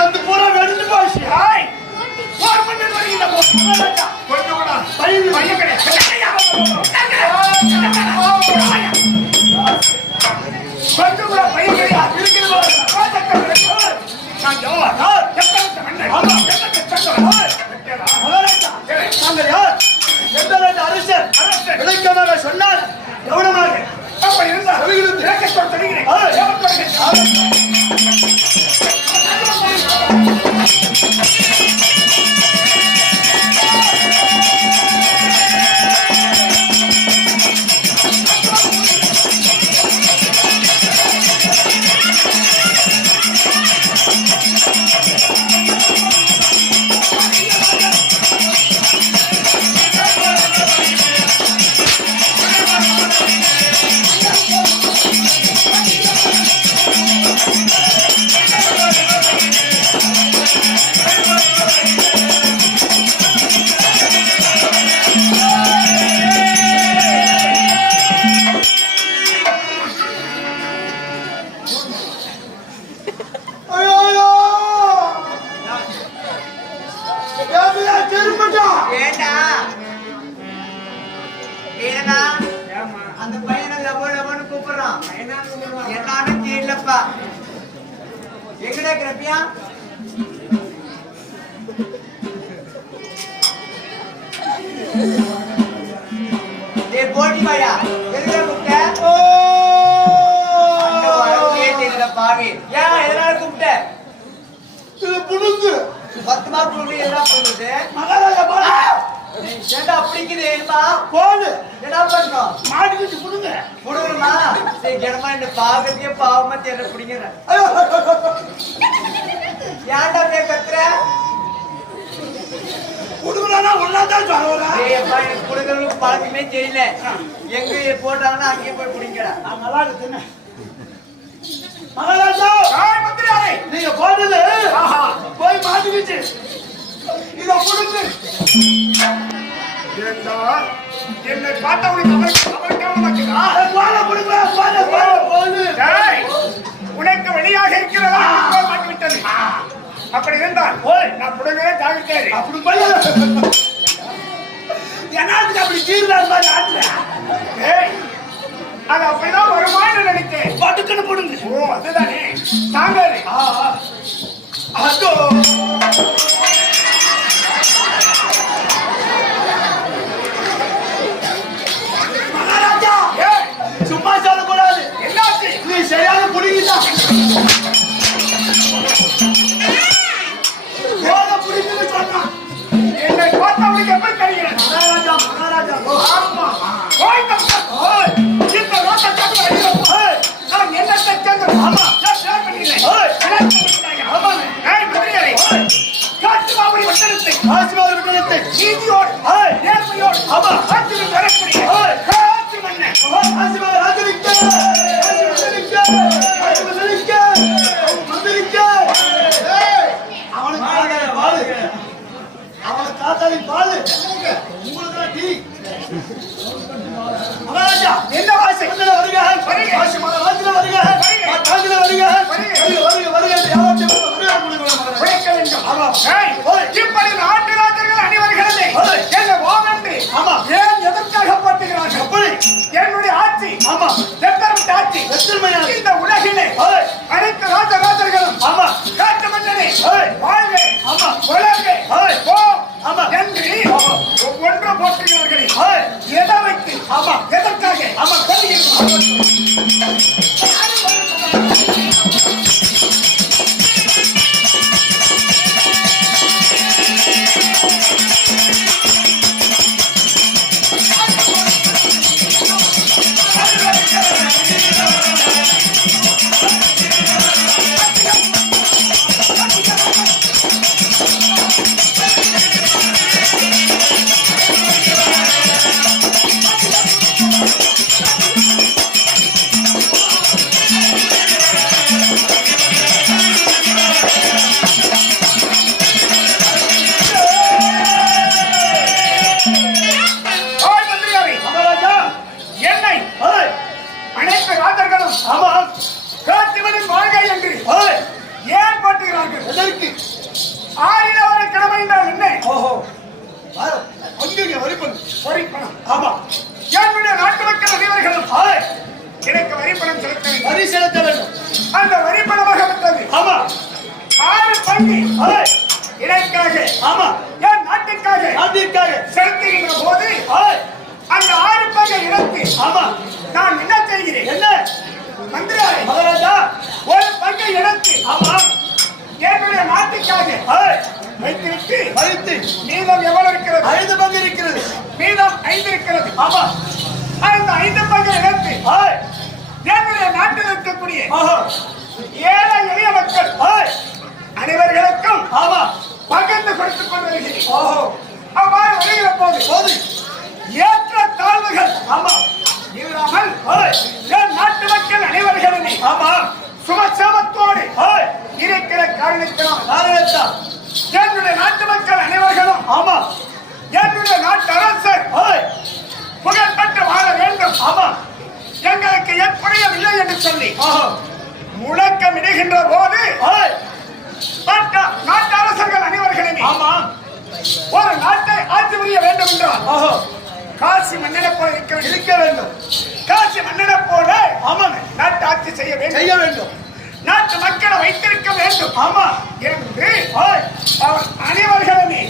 எந்த பூரா வெடிச்சு போச்சு. கொஞ்சம் கூட பையன் கிடையாது. கொஞ்சம் கூட பையன் கிடையாது. விளைக்கமாக சொன்னால் கவனமாக அந்த பையனை லபோன்னு கூப்பிடுறான். என்னன்னு தெரியலப்பா. எங்கடா கிரப்பியா? ஏ போட்டி வாயா, எதுக்கு கூப்பிட்ட? பாவி ஏன் எதனால கூப்பிட்ட? புடுங்கு 10 மார்க் புடுங்கு. என்ன பண்ணுது மகாராஜா? ஏண்டா அப்படிக்குது? என்னமா போடு என்ன பண்றோம்? மாட்டிக்கிட்டு புடுங்க. புடுங்கணுமா? சரி கிடமா இந்த பாவத்தையே பாவமா தேட பிடிங்கிற. ஏன்டா பே கத்துற? புடுங்கனா ஒன்னாதான் சொல்றேன். ஏய் அப்பா, எனக்கு புடுங்கறதுக்கு பழக்கமே தெரியல. எங்க போட்டாங்கன்னா அங்கேயே போய் பிடிங்கடா. நல்லா இருக்குன்னு மகாராஜா. மந்திரியாரே, நீங்க போட்டது போய் மாட்டிக்கிச்சு. இத புடுங்க. என்னை பார்த்தா உனக்கு வெளியாக இருக்கிறதா மாட்டிவிட்டது. அப்படி இருந்தால் நான் புடுங்கவே தாவிட்டேன். அப்படி என்னாச்சு? அப்படி கீழ் மாதிரி ஆச்சு. அது அப்படிதான் வருமானு நினைத்தேன். பட்டுக்குன்னு புடுங்க. ஓ அதுதானே தாங்காது. அதோ சும்மா சொல்லக்கூடாது. என்னாச்சு? நீ சரியான புடிங்கிட்டா. புடிக்குன்னு சொன்னா என்னை பார்த்தா உனக்கு எப்படி தெரியும்? மகாராஜா மகாராஜா. ஆமா இந்த ரோட்டை நான் என்ன செஞ்சேன்? ஆமா நீதியோடு நேர்மையோடு ஆட்சியில் வரக்கூடிய என்ன வாசி வருக இப்படி நாட்டு ராஜர்கள் அணிவர்களே என்ன ஓவென்று ஏன் எதற்காக போட்டுகிறார்கள்? என்னுடைய ஆட்சி ஏன் போட்டுகிறார்கள்? எதற்கு? ஆறிலவர கடமை என்றால் என்ன? ஓஹோ, அங்கே வரிப்பணம். வரிப்பணம். ஆமா, என்னுடைய நாட்டு மக்கள் அனைவர்களும் எனக்கு வரிப்பணம் செலுத்த வேண்டும். வரி செலுத்த வேண்டும். அந்த வரிப்பணமாக வந்தது ஆமா, 6 பங்கு எனக்காக, ஆமா, என் நாட்டுக்காக நாட்டிற்காக செலுத்துகின்ற போது அந்த 6 பங்கை எடுத்து ஆமா நான் என்ன செய்கிறேன்? என்ன மந்திரி மகாராஜா? ஒரு பங்கை எடுத்து ஆமா, என்னுடைய நாட்டுக்காக வைத்துவிட்டு வைத்து மீதம் எவ்வளவு இருக்கிறது? 5 பங்கு இருக்கிறது. மீதம் 5 இருக்கிறது. ஆமா, அந்த 5 பங்கை எடுத்து என்னுடைய நாட்டில் இருக்கக்கூடிய ஏழை எளிய மக்கள் அனைவர்களுக்கும் ஆமா பகிர்ந்து கொடுத்துக் கொண்டு வருகிறேன். ஓஹோ, அவ்வாறு வருகிற போது போது ஏற்ற தாழ்வுகள் ஆமா இல்லாமல் என் நாட்டு மக்கள் அனைவர்களுமே ஆமா சுமசமத்தோடு இருக்கிற காரணத்தினால் நாராயணா என்னுடைய நாட்டு மக்கள் அனைவர்களும் ஆமா என்னுடைய நாட்டு அரசர் புகழ்பெற்று வாழ வேண்டும். ஆமா, எங்களுக்கு எப்படியும் இல்லை என்று சொல்லி ஓஹோ, முழக்கம் இடுகின்ற போது நாட்டு அரசர்கள் அனைவர்களுமே ஆமா ஒரு நாட்டை ஆட்சி புரிய வேண்டும் என்றால் ஓஹோ, காசி மன்னனை போல இருக்க வேண்டும். காசி மன்னனை போல ஆமாங்க நாட்டு ஆட்சி செய்ய செய்ய வேண்டும். நாட்டு மக்களை வைத்திருக்க வேண்டும். ஆமா என்று அவர் அனைவர்களுமே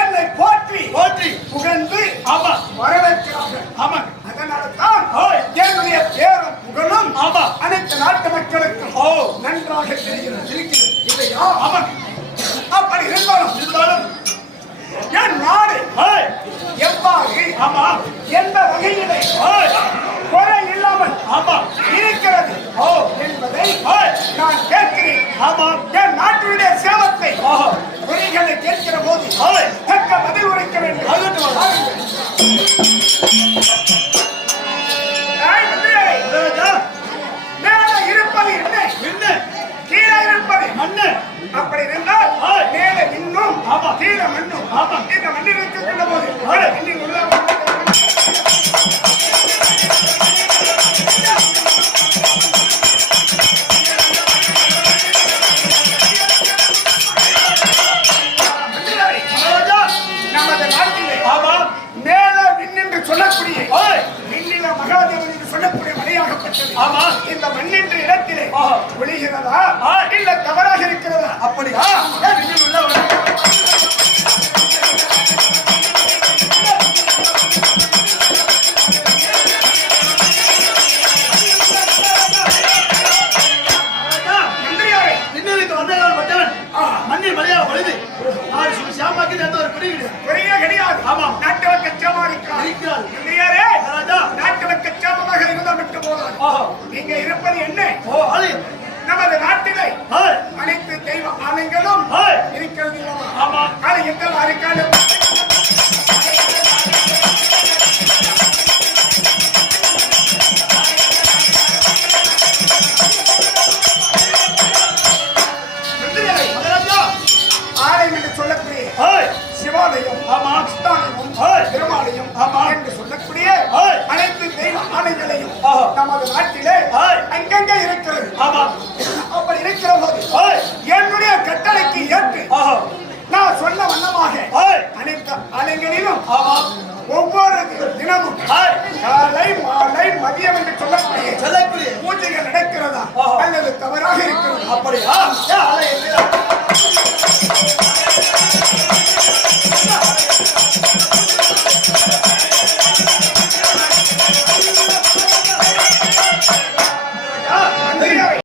என்னை போற்றி போற்றி புகழ்ந்து ஆமா வரவேற்கிறார்கள். ஆமா, அதனால தான் என்னுடைய பேரும் புகழும் ஆமா அனைத்து நாட்டு மக்களுக்கும் நன்றாக தெரிகிறது. இல்லையா? ஆமா, அப்படி இருந்தாலும் என் நாடு எவ்வாறு ஆமா எந்த வகையிலே குறை இல்லாமல் ஆமா இருக்கிறது என்பதை நான் கேட்கிறேன். ஆமா, என் நாட்டினுடைய சேவத்தை குறைகளை கேட்கிற போது தக்க பதில் உரைக்க வேண்டும். மேலே இருப்பது என்ன? கீழே இருப்பது மண்ணு. அப்படி இருந்தால் மேலே இன்னும் கீழே மண்ணும். இந்த மண்ணில் இருக்கின்ற போது இன்னும் உள்ளாமல் நமது நாட்டிலே மேல விண்ணென்று சொல்லக்கூடிய விண்ணில மகாதேவன் என்று சொல்லக்கூடிய மலையாகப்பட்டது. ஆமா, இந்த மண்ணென்ற இடத்திலே ஒளிகிறதா இல்ல தவறாக இருக்கிறதா? அப்படியா? மந்திரியாரே, இன்னொருக்கு வந்ததால் மட்டும் மண்ணில் மலையாக வழுது சாமாக்கு எந்த ஒரு குறை கிடையாது. குறையே கிடையாது. ஆமா, நாட்டு வக்கச்சமாக இருக்கிறார். மந்திரியாரே, நாட்டு வக்கச்சமாக இருந்தால் மட்டும் போதாது. நீங்க இருப்பது என்ன? நமது நாட்டிலே அனைத்து தெய்வ ஆலயங்களும் இருக்கிறது. ஆமா, ஆலயங்கள் அரைக்காலம் ஆலயம் என்று சொல்லக்கூடிய சிவாலயம், அஸ்தானமும், திருமாலயம் என்று சொல்லக்கூடிய அனைத்து தெய்வ ஆலயங்களையும் நமது நாட்டிலே அங்கங்கே இருக்கிறது. அப்படி இருக்கிற போது என்னுடைய கட்டளைக்கு ஏற்று நான் சொன்ன வண்ணமாக அனைத்து ஆலயங்களிலும் ஒவ்வொரு தினமும் காலை மாலை மதியம் என்று சொல்லக்கூடிய பூஜைகள் நடக்கிறதா அல்லது தவறாக இருக்கிறது? அப்படியா?